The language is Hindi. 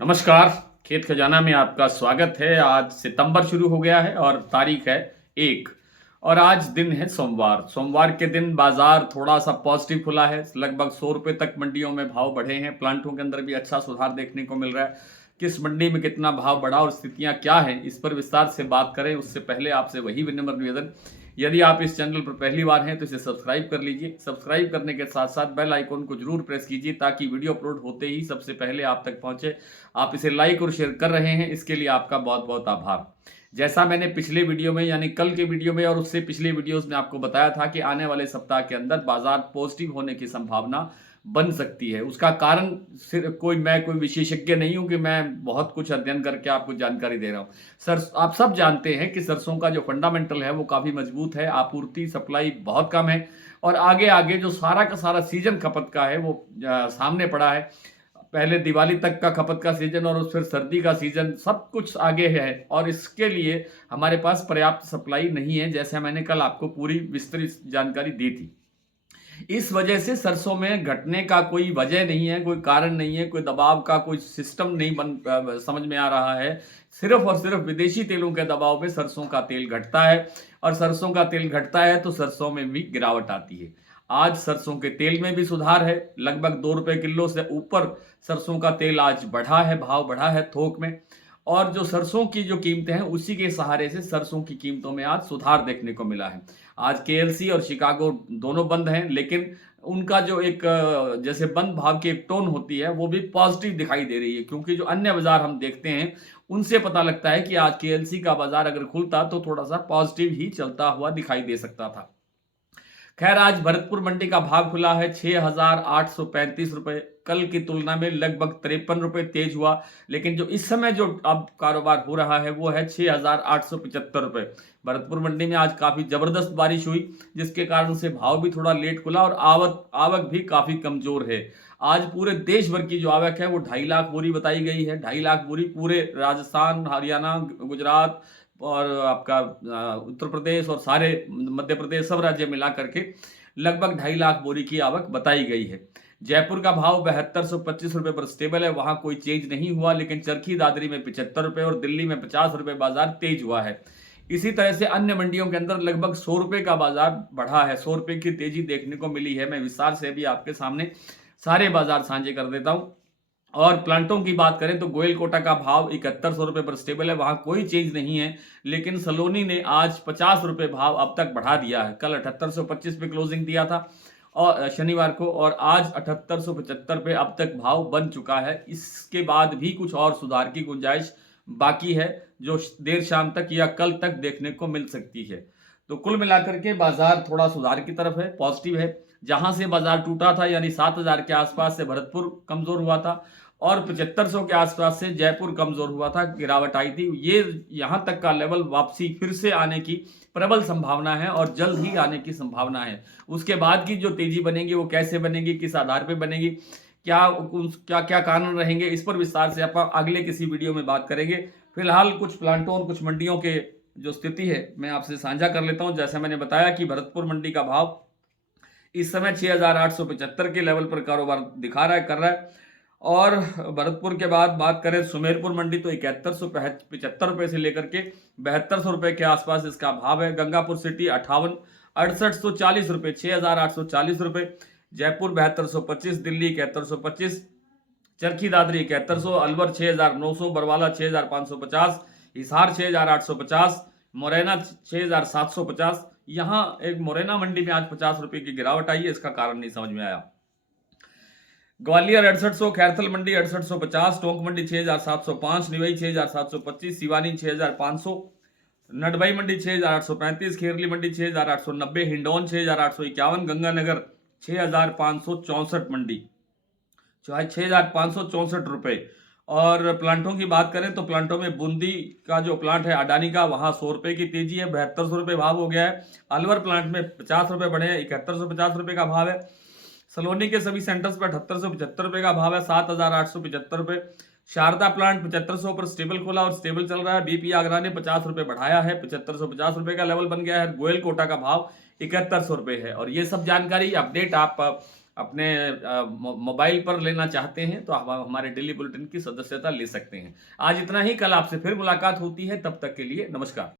नमस्कार। खेत खजाना में आपका स्वागत है। आज सितंबर शुरू हो गया है और तारीख है 1 और आज दिन है सोमवार। सोमवार के दिन बाजार थोड़ा सा पॉजिटिव खुला है। लगभग 100 रुपये तक मंडियों में भाव बढ़े हैं। प्लांटों के अंदर भी अच्छा सुधार देखने को मिल रहा है। किस मंडी में कितना भाव बढ़ा और स्थितियां क्या हैं, इस पर विस्तार से बात करें उससे पहले आपसे वही विनम्र निवेदन, यदि आप इस चैनल पर पहली बार हैं तो इसे सब्सक्राइब कर लीजिए। सब्सक्राइब करने के साथ साथ बेल आइकन को जरूर प्रेस कीजिए ताकि वीडियो अपलोड होते ही सबसे पहले आप तक पहुंचे। आप इसे लाइक और शेयर कर रहे हैं, इसके लिए आपका बहुत बहुत आभार। जैसा मैंने पिछले वीडियो में यानी कल के वीडियो में और उससे पिछले वीडियोस में आपको बताया था कि आने वाले सप्ताह के अंदर बाजार पॉजिटिव होने की संभावना बन सकती है। उसका कारण सिर्फ मैं कोई विशेषज्ञ नहीं हूं कि मैं बहुत कुछ अध्ययन करके आपको जानकारी दे रहा हूं। सर, आप सब जानते हैं कि सरसों का जो फंडामेंटल है वो काफी मजबूत है। आपूर्ति सप्लाई बहुत कम है और आगे आगे जो सारा का सारा सीजन खपत का है वो सामने पड़ा है। पहले दिवाली तक का खपत का सीजन और फिर सर्दी का सीजन, सब कुछ आगे है और इसके लिए हमारे पास पर्याप्त सप्लाई नहीं है, जैसे मैंने कल आपको पूरी विस्तृत जानकारी दी थी। इस वजह से सरसों में घटने का कोई वजह नहीं है, कोई कारण नहीं है, कोई दबाव का कोई सिस्टम नहीं समझ में आ रहा है। सिर्फ और सिर्फ विदेशी तेलों के दबाव में सरसों का तेल घटता है और सरसों का तेल घटता है तो सरसों में भी गिरावट आती है। आज सरसों के तेल में भी सुधार है। लगभग 2 रुपए किलो से ऊपर सरसों का तेल आज बढ़ा है, भाव बढ़ा है थोक में। और जो सरसों की जो कीमतें हैं उसी के सहारे से सरसों की कीमतों में आज सुधार देखने को मिला है। आज केएलसी और शिकागो दोनों बंद हैं, लेकिन उनका जो एक जैसे बंद भाव की एक टोन होती है वो भी पॉजिटिव दिखाई दे रही है, क्योंकि जो अन्य बाजार हम देखते हैं उनसे पता लगता है कि आज केएलसी का बाजार अगर खुलता तो थोड़ा सा पॉजिटिव ही चलता हुआ दिखाई दे सकता था। खैर, आज भरतपुर मंडी का भाव खुला है 6,835 रुपए। कल की तुलना में लगभग 53 रुपए तेज हुआ, लेकिन जो इस समय जो अब कारोबार हो रहा है वो है 6,875 रुपए। भरतपुर मंडी में आज काफी जबरदस्त बारिश हुई, जिसके कारण से भाव भी थोड़ा लेट खुला और आवक आवक भी काफी कमजोर है। आज पूरे देश भर की जो आवक है वो 2.5 लाख बोरी बताई गई है। 2.5 लाख बोरी पूरे राजस्थान, हरियाणा, गुजरात और आपका उत्तर प्रदेश और सारे मध्य प्रदेश, सब राज्य मिला करके लगभग 2.5 लाख बोरी की आवक बताई गई है। जयपुर का भाव 7225 रुपए पर स्टेबल है, वहां कोई चेंज नहीं हुआ, लेकिन चरखी दादरी में 75 रुपए और दिल्ली में 50 रुपए बाजार तेज हुआ है। इसी तरह से अन्य मंडियों के अंदर लगभग 100 रुपए का बाजार बढ़ा है। 100 रुपए की तेजी देखने को मिली है। मैं विस्तार से भी आपके सामने सारे बाजार साझे कर देता हूं। और प्लांटों की बात करें तो गोयल कोटा का भाव 7100 रुपए पर स्टेबल है, वहां कोई चेंज नहीं है, लेकिन सलोनी ने आज 50 रुपए भाव अब तक बढ़ा दिया है। कल 7825 पे क्लोजिंग दिया था और शनिवार को, और आज 7875 पे अब तक भाव बन चुका है। इसके बाद भी कुछ और सुधार की गुंजाइश बाकी है, जो देर शाम तक या कल तक देखने को मिल सकती है। तो कुल मिलाकर के बाजार थोड़ा सुधार की तरफ है, पॉजिटिव है। जहां से बाजार टूटा था यानी 7,000 के आसपास से भरतपुर कमजोर हुआ था और 7500 के आसपास से जयपुर कमजोर हुआ था, गिरावट आई थी। ये यहां तक का लेवल वापसी फिर से आने की प्रबल संभावना है और जल्द ही आने की संभावना है। उसके बाद की जो तेजी बनेगी वो कैसे बनेगी, किस आधार पर बनेगी, क्या क्या क्या कारण रहेंगे, इस पर विस्तार से आप अगले किसी वीडियो में बात करेंगे। फिलहाल कुछ प्लांटों और कुछ मंडियों के जो स्थिति है मैं आपसे साझा कर लेता हूं। जैसे मैंने बताया कि भरतपुर मंडी का भाव इस समय 6,875 के लेवल पर कारोबार दिखा रहा है, कर रहा है। और भरतपुर के बाद बात करें सुमेरपुर मंडी तो 7175 रुपए से लेकर के 7200 रुपए के आसपास इसका भाव है। गंगापुर सिटी 6840 रुपए, 6,840 रुपए। जयपुर 7225, दिल्ली 7125, चरखी दादरी 7100, अलवर 6,900, बरवाला 6,550, हिसार 6,850, मुरैना 6,750। यहां एक मुरैना मंडी में आज 50 रुपए की गिरावट आई है, इसका कारण नहीं समझ में आया। ग्वालियर 6800, खैरथल मंडी 6850, टोंक मंडी 6,705, निवई 6,725, सिवानी 6,500, नडबई मंडी 6,835, खेरली मंडी 6,890, हिंडौन 6,851, गंगानगर 6,564 मंडी 6,564 रुपए। और प्लांटों की बात करें तो प्लांटों में बूंदी का जो प्लांट है अडानी का, वहां 100 रुपए की तेजी है, 7200 रुपए भाव हो गया है। अलवर प्लांट में 50 रुपए बढ़े हैं, 7150 रुपए का भाव है। सलोनी के सभी सेंटर्स पर 7875 रुपए का भाव है, 7,875 रुपए। शारदा प्लांट 7500 पर स्टेबल खोला और स्टेबल चल रहा है। बीपी आगरा ने 50 रुपए बढ़ाया है, 7550 रुपए का लेवल बन गया है। गोयल कोटा का भाव 7100 रुपए है। और ये सब जानकारी अपडेट आप अपने मोबाइल पर लेना चाहते हैं तो आप हमारे डेली बुलेटिन की सदस्यता ले सकते हैं। आज इतना ही, कल आपसे फिर मुलाकात होती है, तब तक के लिए नमस्कार।